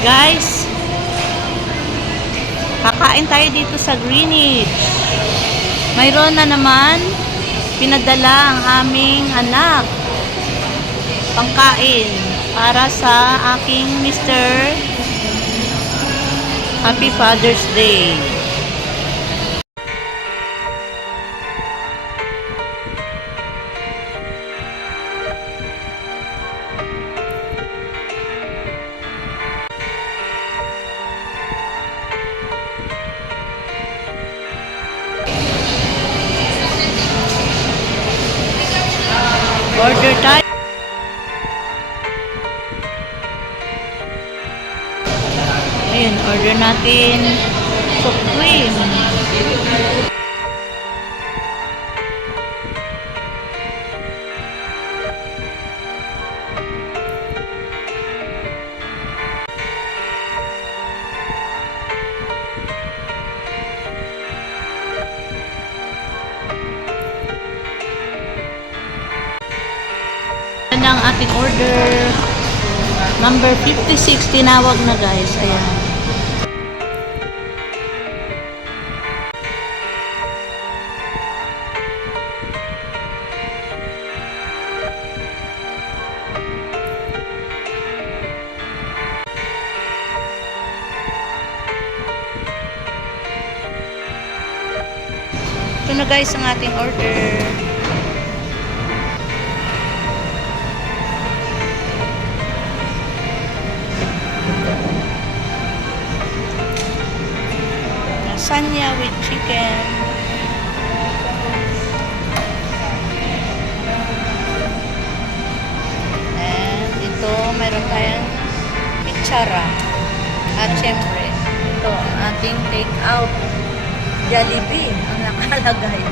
Guys, kakain tayo dito sa Greenwich. Mayroon na naman pinadala ang aming anak pangkain para sa aking Mr. Happy Father's Day. Order tayo. Ayun, order natin supreme. Yan ang ating order. Number 56, tinawag na guys. Ayan. Ito na guys ang ating order. Lasagna with chicken. And ito, mayroon tayong pitsara. At syempre, ito ang ating take out. Jollibee ang nakalagay.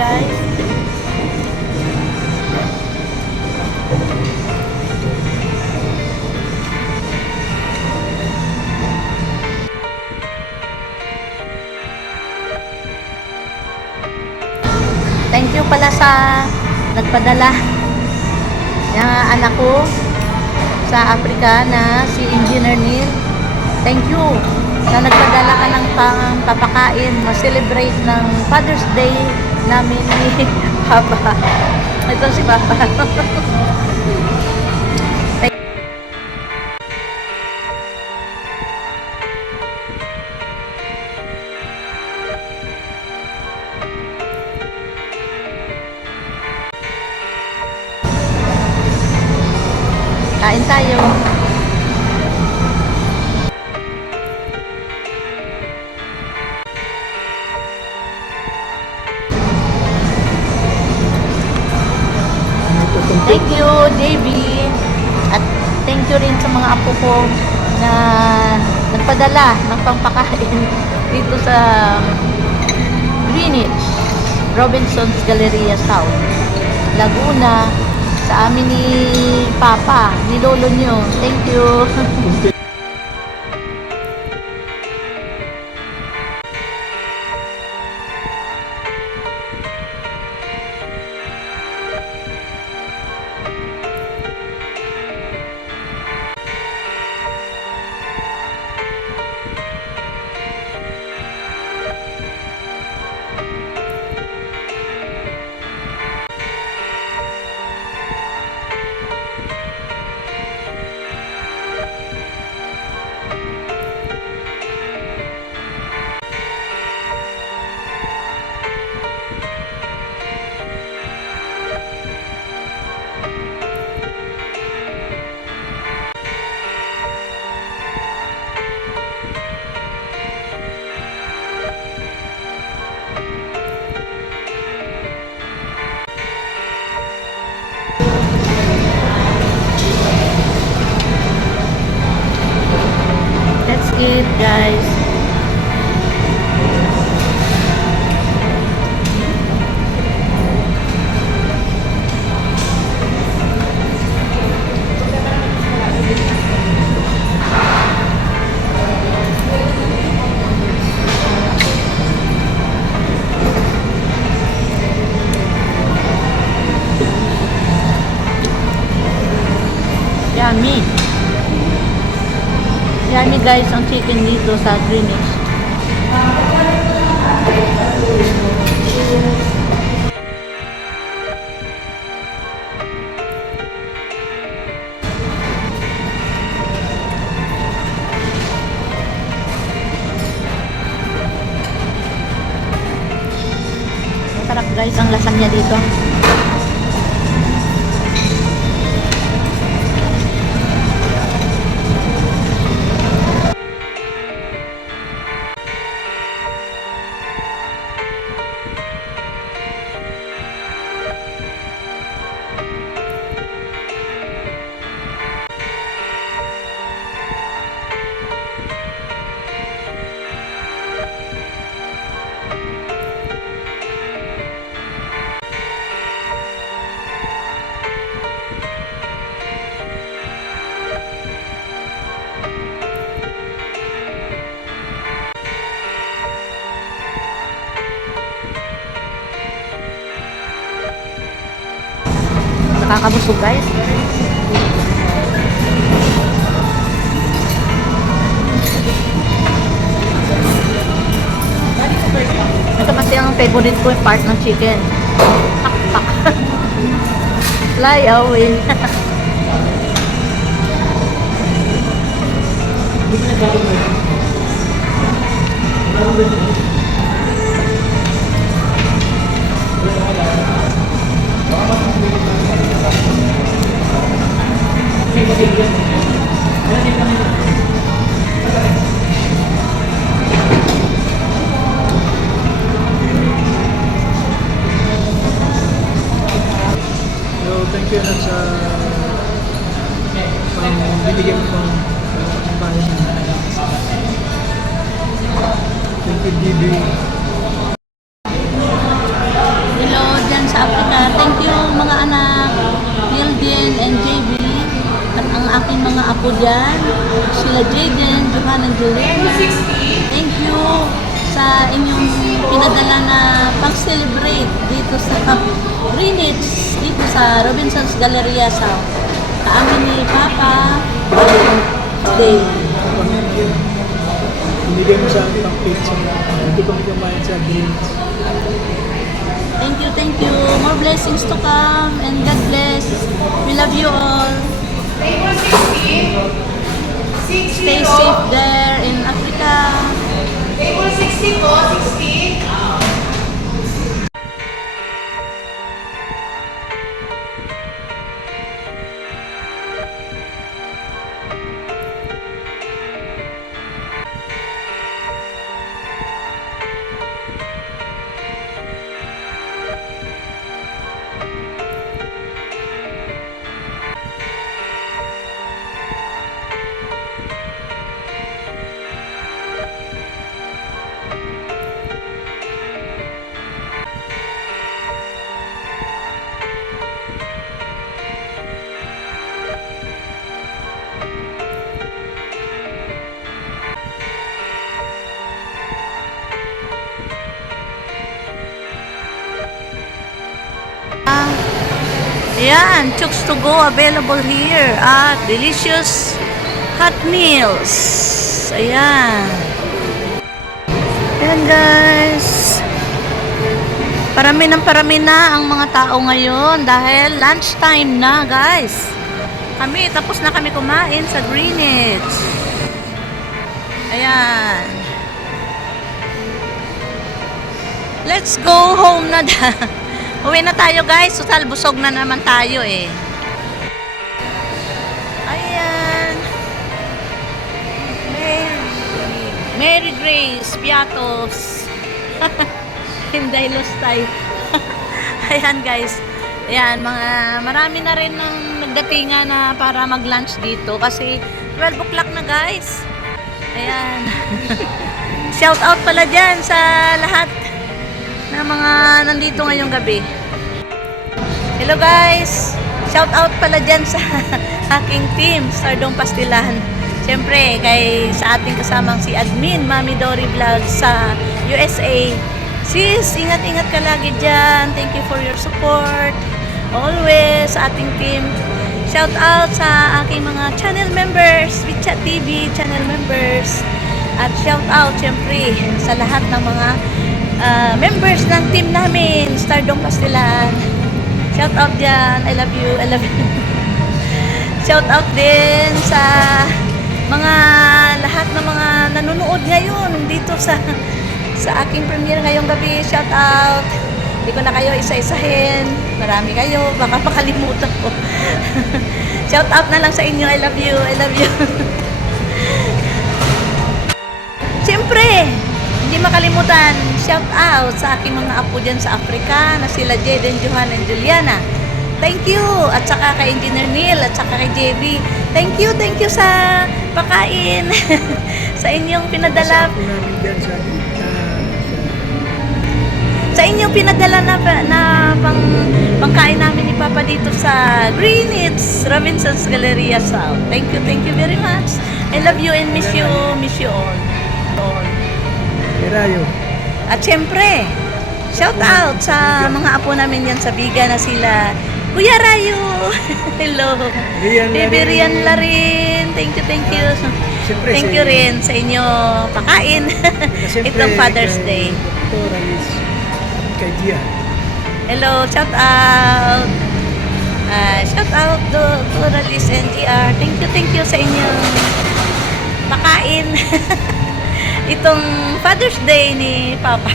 Guys, thank you pala sa nagpadala ng anak ko sa Africa na si Engineer Neil. Thank you na nagpadala ka ng papakain, ma-celebrate ng Father's Day namin ni Papa. Ito si Papa. Kain tayo. Thank you, JB. At thank you rin sa mga apo ko na nagpadala ng pampakain dito sa Greenwich, Robinson's Galleria South, Laguna, sa amin ni Papa, ni Lolo nyo. Thank you. guys ang chicken dito sa Greenwich. Masarap guys ang lasagna dito. Nakakabusog guys. Ito kasi ang favorite ko yung part ng chicken. Pak. Fly away. So, thank you na sa binigyan mo pang bahay na. Thank you, DB. Hello dyan sa Africa. Thank you mga anak, Hilden and JB. At ang aking mga apo dyan, sila Jaden, Johan and Julian. Thank you sa inyong pinadala na pang-celebrate dito sa Greenwich, dito sa Robinson's Galleria sa kaamin ni Papa Day. Binigyan mo sa akin ang pizza. Hindi kami kumain sa drinks. Thank you. More blessings to come and God bless. We love you all. Stay safe there in Africa. Table 60 po, 60. Ayan, Chooks to go available here at Delicious Hot Meals. Ayan. Ayan guys. Parami na ang mga tao ngayon dahil lunchtime na guys. Tapos na kami kumain sa Greenwich. Ayan. Let's go home na Uwi na tayo guys. Total busog na naman tayo eh. Ayan. Mary Grace Piatos. Hinday Lustay. Ayan guys. Ayan, marami na rin ng nagdatingan na para mag-lunch dito kasi 12 o'clock na guys. Ayan. Shout out pala dyan sa lahat na mga nandito ngayong gabi. Hello guys! Shout out pala dyan sa aking team, Sardong Pastilan. Siyempre, sa ating kasamang si Admin, Mami Dory Vlog sa USA. Sis, ingat-ingat ka lagi dyan. Thank you for your support. Always sa ating team. Shout out sa aking mga channel members, Witchat TV channel members. At shout out syempre sa lahat ng mga members ng team namin, Stardom Pastilan. Shout out dyan. I love you. I love you. Shout out din sa mga lahat ng mga nanonood ngayon dito sa aking premiere ngayong gabi. Shout out. Hindi ko na kayo isa-isahin. Marami kayo. Baka makalimutan ko. Shout out na lang sa inyo. I love you. I love you. Siyempre, hindi makalimutan, shout out sa aking mga apo dyan sa Africa na sila Jaden, Johan, and Juliana. Thank you. At saka kay Engineer Neil at saka kay JB. Thank you sa pakain. Sa inyong pinadala. Kasama po namin dyan Sa inyong pinadala na pangkain namin ni Papa dito sa Greenwich, Robinson's Galleria South. Thank you very much. I love you and miss you all. Mirayo. At syempre, shout out sa mga apo namin yan sa Biga na sila Kuya Rayo. Hello. Baby Rian Larin. Thank you. Siyempre, Thank you rin sa inyo pakain. Itong Father's Day. Dr. Alice kay Dia. Hello, shout out. Shout out to Alice and GR. Thank you sa inyong pakain. Itong Father's Day ni Papa.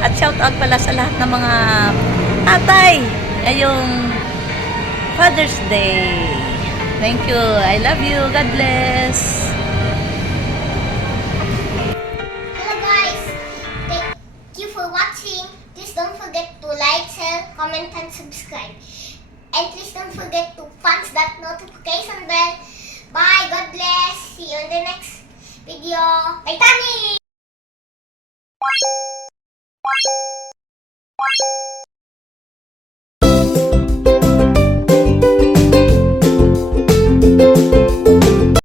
At shout out pala sa lahat ng mga tatay ngayong Father's Day. Thank you. I love you. God bless. Hello guys, thank you for watching. Please don't forget to like, share, comment, and subscribe. And please don't forget to punch that notification bell. Bye, God bless. See you in the next video. Titanic!